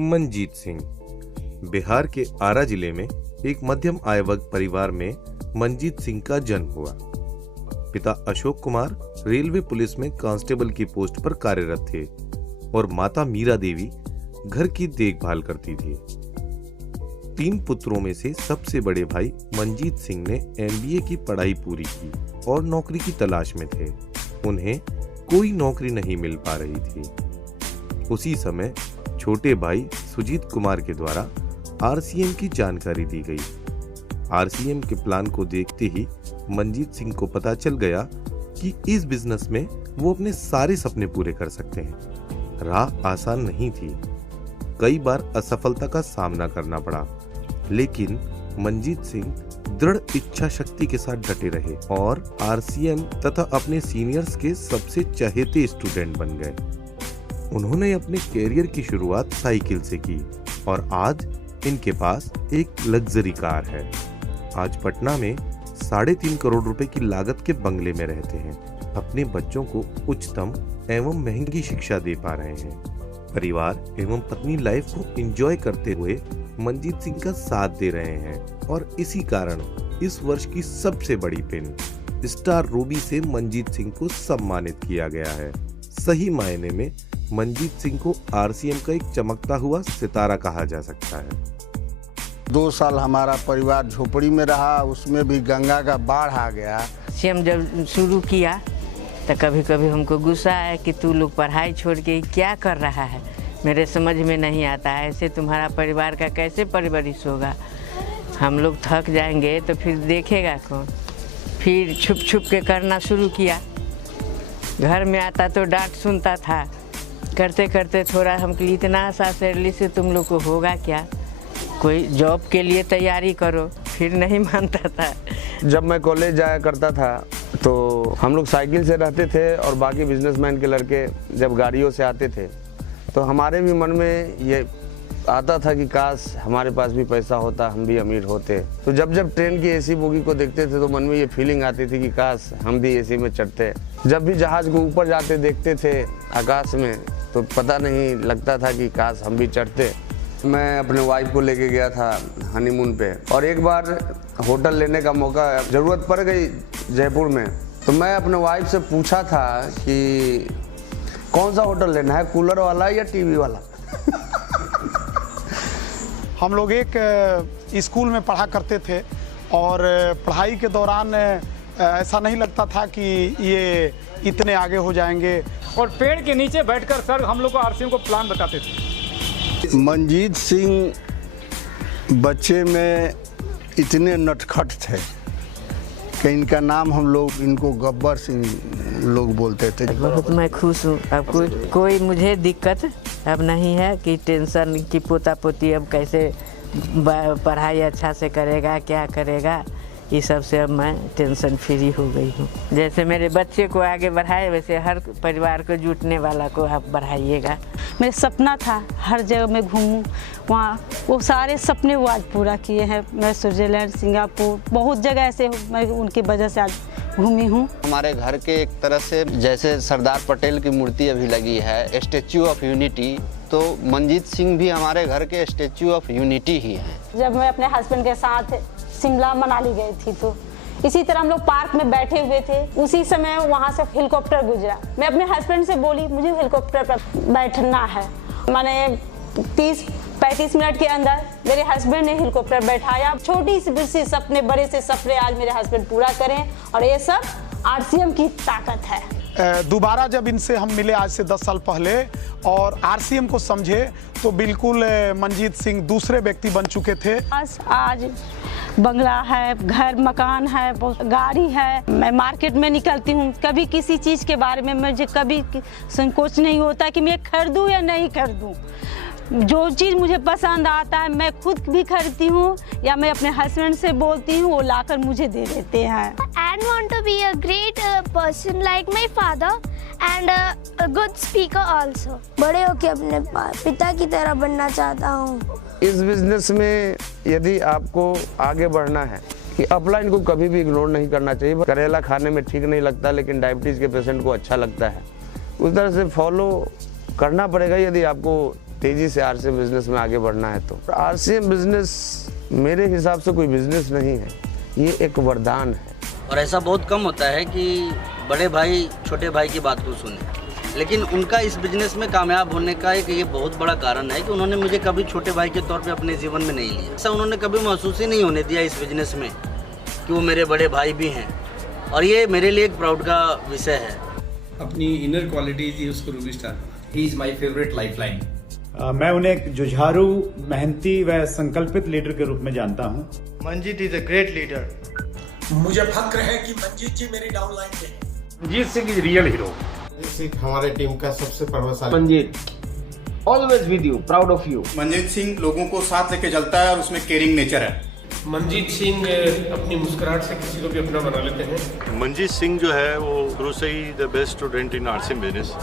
मंजीत सिंह। बिहार के आरा जिले में एक मध्यम आय वर्ग परिवार में मंजीत सिंह का जन्म हुआ। पिता अशोक कुमार रेलवे पुलिस में कांस्टेबल की पोस्ट पर कार्यरत थे और माता मीरा देवी घर की देखभाल करती थी। 3 पुत्रों में से सबसे बड़े भाई मंजीत सिंह ने MBA की पढ़ाई पूरी की और नौकरी की तलाश में थे। उन्हें कोई नौकरी नहीं मिल पा रही थी। उसी समय छोटे भाई सुजीत कुमार के द्वारा RCM की जानकारी दी गई। RCM के प्लान को देखते ही मंजीत सिंह को पता चल गया कि इस बिजनेस में वो अपने सारे सपने पूरे कर सकते हैं। राह आसान नहीं थी, कई बार असफलता का सामना करना पड़ा, लेकिन मंजीत सिंह दृढ़ इच्छा शक्ति के साथ डटे रहे और RCM तथा अपने सीनियर्स के सबसे चहेते स्टूडेंट बन गए। उन्होंने अपने कैरियर की शुरुआत साइकिल से की और आज इनके पास एक लग्जरी कार है। आज पटना में 3.5 करोड़ रुपए की लागत के बंगले में रहते हैं। अपने बच्चों को उच्चतम एवं महंगी शिक्षा दे पा रहे हैं। परिवार एवं पत्नी लाइफ को एंजॉय करते हुए मंजीत सिंह का साथ दे रहे हैं और इसी कारण इस वर्ष की सबसे बड़ी पिन स्टार रूबी से मंजीत सिंह को सम्मानित किया गया है। सही मायने में मंजीत सिंह को RCM का एक चमकता हुआ सितारा कहा जा सकता है। 2 साल हमारा परिवार झोपड़ी में रहा, उसमें भी गंगा का बाढ़ आ गया। RCM जब शुरू किया तो कभी कभी हमको गुस्सा आया कि तू लोग पढ़ाई छोड़ के क्या कर रहा है, मेरे समझ में नहीं आता है। ऐसे तुम्हारा परिवार का कैसे परवरिश होगा, हम लोग थक जाएंगे तो फिर देखेगा कौन। फिर छुप छुप के करना शुरू किया। घर में आता तो डांट सुनता था, करते करते थोड़ा हमको इतना आशा सैलरी से तुम लोग को होगा क्या, कोई जॉब के लिए तैयारी करो, फिर नहीं मानता था। जब मैं कॉलेज जाया करता था तो हम लोग साइकिल से रहते थे और बाकी बिजनेसमैन के लड़के जब गाड़ियों से आते थे तो हमारे भी मन में ये आता था कि काश हमारे पास भी पैसा होता, हम भी अमीर होते। तो जब जब ट्रेन की AC बोगी को देखते थे तो मन में ये फीलिंग आती थी कि काश हम भी AC में चढ़ते। जब भी जहाज को ऊपर जाते देखते थे आकाश में तो पता नहीं लगता था कि काश हम भी चढ़ते। मैं अपने वाइफ को लेके गया था हनीमून पे और एक बार होटल लेने का मौका ज़रूरत पड़ गई जयपुर में। तो मैं अपने वाइफ से पूछा था कि कौन सा होटल लेना है, कूलर वाला या टीवी वाला। हम लोग एक स्कूल में पढ़ा करते थे और पढ़ाई के दौरान ऐसा नहीं लगता था कि ये इतने आगे हो जाएंगे। और पेड़ के नीचे बैठकर सर हम लोग को RCM को प्लान बताते थे। मंजीत सिंह बच्चे में इतने नटखट थे कि इनका नाम हम लोग इनको गब्बर सिंह लोग बोलते थे। बहुत मैं खुश हूँ। अब कोई मुझे दिक्कत अब नहीं है कि टेंशन कि पोता पोती अब कैसे पढ़ाई अच्छा से करेगा, क्या करेगा, ये सब से अब मैं टेंशन फ्री हो गई हूँ। जैसे मेरे बच्चे को आगे बढ़ाए वैसे हर परिवार को जुटने वाला को आप बढ़ाइएगा। मेरा सपना था हर जगह मैं घूमूं, वहाँ वो सारे सपने वो आज पूरा किए हैं। मैं स्विट्जरलैंड, सिंगापुर, बहुत जगह ऐसे मैं उनकी वजह से आज घूमी हूँ। हमारे घर के एक तरह से जैसे सरदार पटेल की मूर्ति अभी लगी है, स्टैच्यू ऑफ यूनिटी, तो मंजीत सिंह भी हमारे घर के स्टैच्यू ऑफ यूनिटी ही हैं। जब मैं अपने हस्बैंड के साथ शिमला मनाली गई थी तो इसी तरह हम लोग पार्क में बैठे हुए थे, उसी समय वहाँ से हेलीकॉप्टर गुजरा। मैं अपने हस्बैंड से बोली मुझे हेलीकॉप्टर पर बैठना है। मैंने 30-35 मिनट के अंदर मेरे हस्बैंड ने हेलीकॉप्टर बैठाया। छोटी सी सपने बड़े से सपने आज मेरे हस्बैंड पूरा करें और ये सब RCM की ताकत है। दोबारा जब इनसे हम मिले आज से 10 साल पहले और RCM को समझे तो बिल्कुल मंजीत सिंह दूसरे व्यक्ति बन चुके थे। आज बंगला है, घर मकान है, गाड़ी है। मैं मार्केट में निकलती हूँ, कभी किसी चीज़ के बारे में मुझे कभी संकोच नहीं होता कि मैं खरीदूँ या नहीं खरीदूँ। जो चीज़ मुझे पसंद आता है मैं खुद भी खरीदती हूँ या मैं अपने हस्बैंड से बोलती हूँ, वो लाकर मुझे दे देते हैं। I want to be a great person like my father and a good speaker also. बड़े होके अपने पिता की तरह बनना चाहता हूँ। इस बिजनेस में यदि आपको आगे बढ़ना है कि अपलाइन को कभी भी इग्नोर नहीं करना चाहिए। करेला खाने में ठीक नहीं लगता लेकिन डायबिटीज़ के पेशेंट को अच्छा लगता है, उस तरह से फॉलो करना पड़ेगा यदि आपको तेजी से आरसीएम बिजनेस में आगे बढ़ना है। तो आरसीएम बिजनेस मेरे हिसाब से कोई बिजनेस नहीं है, ये एक वरदान है। और ऐसा बहुत कम होता है कि बड़े भाई छोटे भाई की बात को सुने, लेकिन उनका इस बिजनेस में कामयाब होने का एक ये बहुत बड़ा कारण है कि उन्होंने मुझे कभी छोटे भाई के तौर पे अपने जीवन में नहीं लिया। ऐसा उन्होंने कभी महसूस ही नहीं होने दिया इस बिजनेस में कि वो मेरे बड़े भाई भी हैं, और ये मेरे लिए एक प्राउड का विषय है। अपनी इनर क्वालिटीज ही उसको Ruby star, he is my favourite lifeline. मैं उन्हें एक जुझारू, मेहनती व संकल्पित लीडर के रूप में जानता हूँ। Manjeet is a great leader. मुझे फक्र है कि मंजीत जी मेरी डाउनलाइन पे। Manjeet Singh is real hero. हमारे टीम का सबसे प्रभावशाली। Manjeet always with you, proud of you. Manjeet Singh लोगों को साथ लेके चलता है और उसमें केयरिंग नेचर है। मंजीत सिंह अपनी मुस्कुराहट से किसी को भी अपना बना लेते हैं। मंजीत सिंह जो है वो शुरू से ही the best student in RCM business.